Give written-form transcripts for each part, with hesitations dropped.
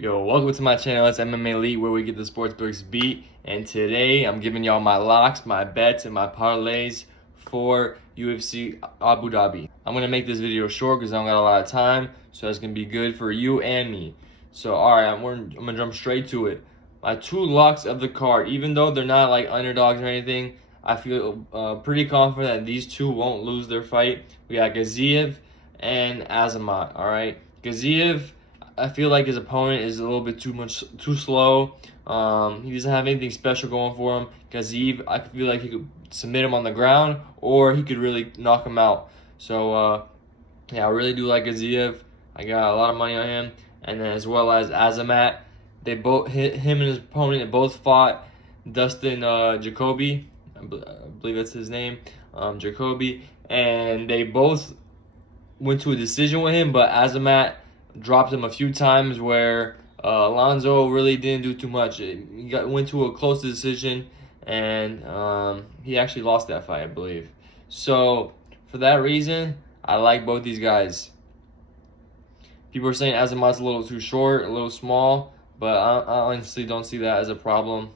Yo, welcome to my channel. It's MMA Elite, where we get the sportsbooks beat. And today I'm giving y'all my locks, my bets, and my parlays for UFC Abu Dhabi. I'm gonna make this video short because I don't got a lot of time, so it's gonna be good for you and me. So all right, I'm gonna jump straight to it. My two locks of the card, even though they're not like underdogs or anything, I feel pretty confident that these two won't lose their fight. We got Gaziev and Azamat. All right, Gaziev, I feel like his opponent is a little bit too slow. He doesn't have anything special going for him. Gaziev, I feel like he could submit him on the ground, or he could really knock him out. So yeah, I really do like Gaziev. I got a lot of money on him, and then as well as Azamat. They both him and his opponent both fought Dustin Jacoby. I believe that's his name, Jacoby, and they both went to a decision with him, but Azamat dropped him a few times where Alonzo really didn't do too much. Went to a close decision, and he actually lost that fight, I believe. So for that reason, I like both these guys. People are saying Azamat's a little too short, a little small, but I honestly don't see that as a problem.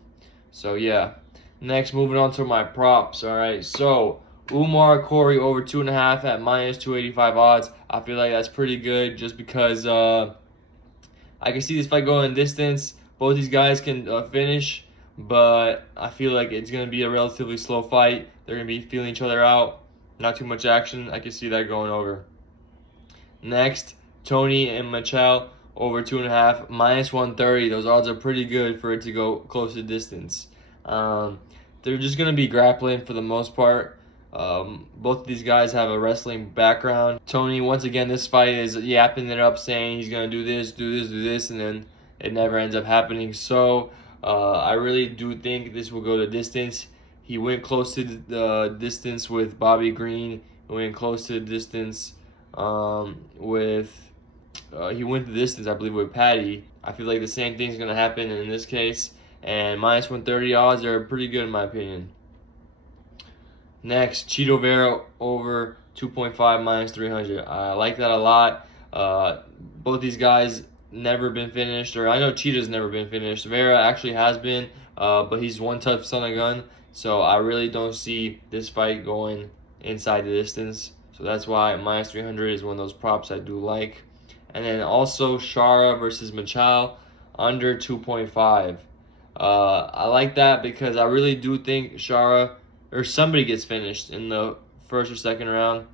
So yeah. Next, moving on to my props. All right, so Umar Cory over 2.5 at minus 285 odds. I feel like that's pretty good just because I can see this fight going distance. Both these guys can finish, but I feel like it's going to be a relatively slow fight. They're going to be feeling each other out. Not too much action. I can see that going over. Next, Tony and Machel over 2.5, minus 130. Those odds are pretty good for it to go close to distance. They're just going to be grappling for the most part. Both of these guys have a wrestling background. Tony, once again, this fight is yapping it up, saying he's going to do this, and then it never ends up happening. So I really do think this will go to distance. He went close to the distance with Bobby Green. He went close to the distance he went the distance, I believe, with Patty. I feel like the same thing's going to happen in this case. And minus 130 odds are pretty good in my opinion. Next, Chito Vera over 2.5 minus 300. I like that a lot. Both these guys never been finished, or I know Cheetah's never been finished. Vera actually has been, but he's one tough son of a gun. So I really don't see this fight going inside the distance. So that's why minus 300 is one of those props I do like. And then also Shara versus Machal under 2.5. I like that because I really do think Shara or somebody gets finished in the first or second round.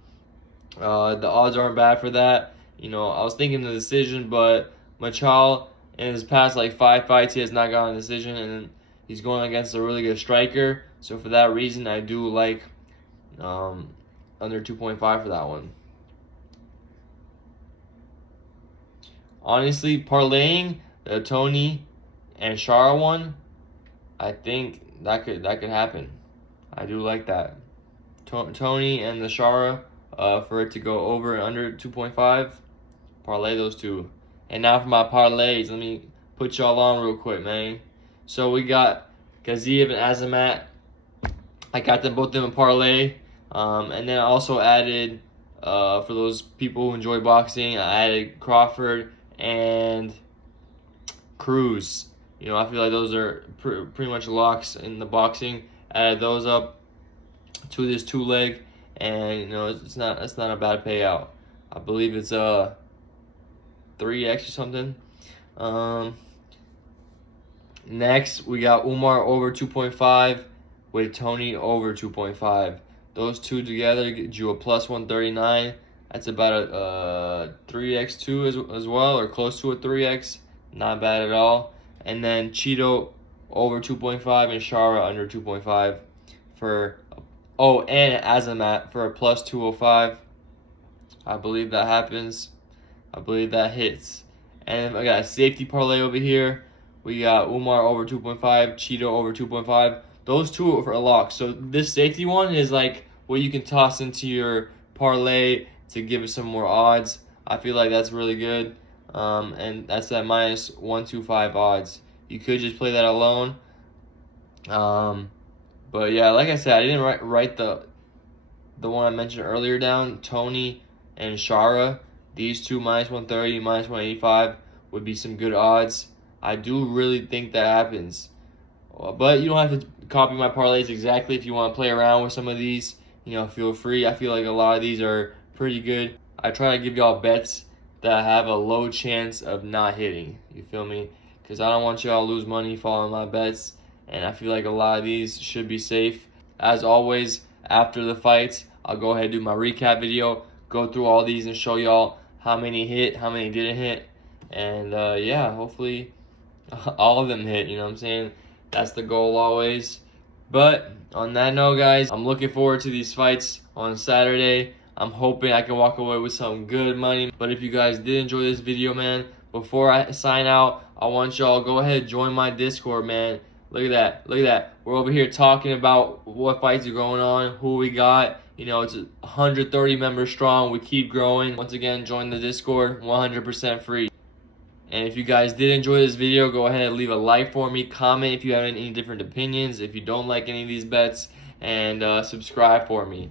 The odds aren't bad for that. You know, I was thinking the decision, but Machal in his past like 5 fights, he has not gotten a decision, and he's going against a really good striker. So for that reason, I do like under 2.5 for that one. Honestly, parlaying the Tony and Shara one, I think that could happen. I do like that. Tony and the Shara for it to go over and under 2.5. Parlay those two. And now for my parlays, let me put y'all on real quick, man. So we got Gaziev and Azamat. I got them both in parlay. And then I also added, for those people who enjoy boxing, I added Crawford and Cruz. You know, I feel like those are pretty much locks in the boxing. Added those up to this 2-leg, and you know it's not a bad payout. I believe it's 3x or something. Next we got Umar over 2.5 with Tony over 2.5. Those two together get you a plus 139. That's about a 3x2 as well, or close to a 3x. Not bad at all. And then Cheeto over 2.5 and Shara under 2.5 for, and Azamat for a plus 205. I believe that happens. I believe that hits. And I got a safety parlay over here. We got Umar over 2.5, Cheeto over 2.5. Those two are for a lock. So this safety one is like what you can toss into your parlay to give it some more odds. I feel like that's really good. And that's at minus 125 odds. You could just play that alone. But yeah, like I said, I didn't write the one I mentioned earlier down. Tony and Shara, these two minus 130, minus 185 would be some good odds. I do really think that happens. But you don't have to copy my parlays exactly. If you want to play around with some of these, feel free. I feel like a lot of these are pretty good. I try to give y'all bets that have a low chance of not hitting. You feel me? Because I don't want y'all to lose money following my bets. And I feel like a lot of these should be safe. As always, after the fights, I'll go ahead and do my recap video, go through all these and show y'all how many hit, how many didn't hit. And yeah, hopefully all of them hit, you know what I'm saying? That's the goal always. But on that note, guys, I'm looking forward to these fights on Saturday. I'm hoping I can walk away with some good money. But if you guys did enjoy this video, man, before I sign out, I want y'all go ahead and join my Discord, man. Look at that. Look at that. We're over here talking about what fights are going on, who we got. It's 130 members strong. We keep growing. Once again, join the Discord, 100% free. And if you guys did enjoy this video, go ahead and leave a like for me. Comment if you have any different opinions, if you don't like any of these bets, and subscribe for me.